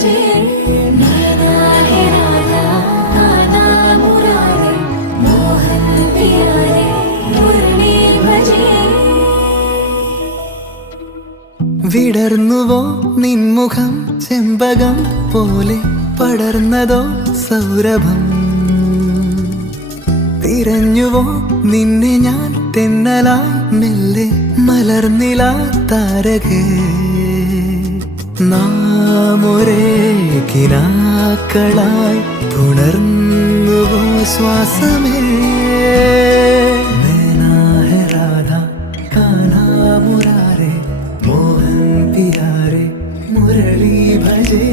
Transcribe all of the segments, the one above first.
भजे नैना है राधा काना मुरारे मोहन प्यारे मुरली भजे വിടർന്നുവോ നിൻമുഖം ചെമ്പകം പോലെ പടർന്നതോ സൗരഭം തിരഞ്ഞുവോ നിന്നെ ഞാൻ തെന്നലായി മെല്ലെ മലർന്നില താരകേ നാം ഒരേ കിനാക്കളായി പുണർന്നുവോ ശ്വാസമേ നൈനാ ഹൈ രാധ കാനാ മുരാരേ മോഹൻ പിയാരെ മുരളി ഭജേ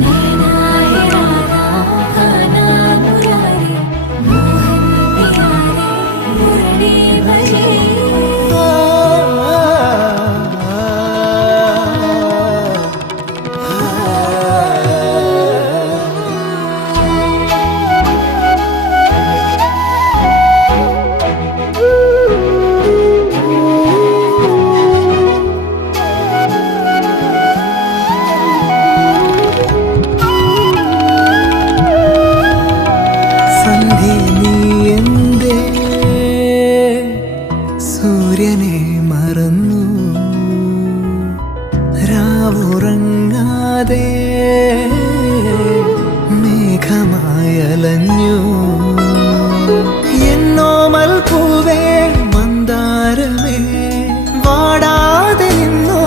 नैना है राधा काना मुरारे मोहन प्यारे मुरली भजे സന്ധ്യ നീ എന്തേ സൂര്യനെ മറന്നു രാവുറങ്ങാതെ മേഘമായലഞ്ഞു എന്നോമൽ പൂവേ മന്ദാരമേ വാടാതെ നിന്നു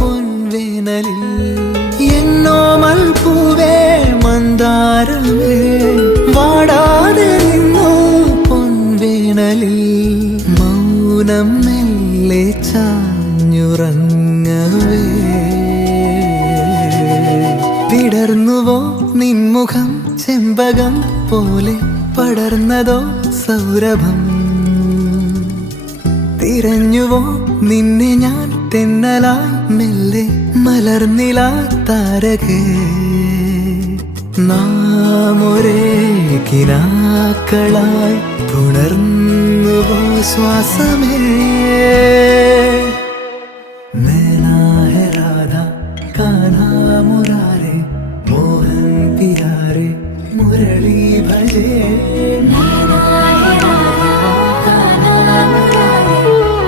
പൊൻവേനലിൽ എന്നോമൽ പൂവേ മന്ദാരമേ വാടാതെ നിന്നു പൊൻവേനലിൽ മൗനം മെല്ലെ ചാഞ്ഞുറങ്ങവേ വിടർന്നുവോ നിൻമുഖം ചെമ്പകം പോലെ പടർന്നതോ സൗരഭം തിരഞ്ഞുവോ നിന്നെ ഞാൻ തെന്നലായി മെല്ലെ മലർന്നില താരകേ നാം ഒരേ കിനാക്കളായി പുണർന്നുവോ ശ്വാസമേ നൈനാ ഹൈ രാധ കാനാ മുരാരേ മോഹൻ പിയാരെ മുരളി ഭജേ नैना है राधा काना मुरारे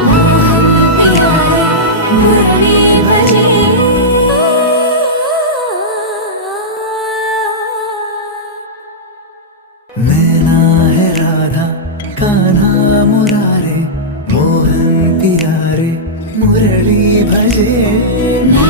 मोहन प्यारे मुरली भजे नैना है राधा कान्हा मुरारे मोहन प्यारे मुरली भजे।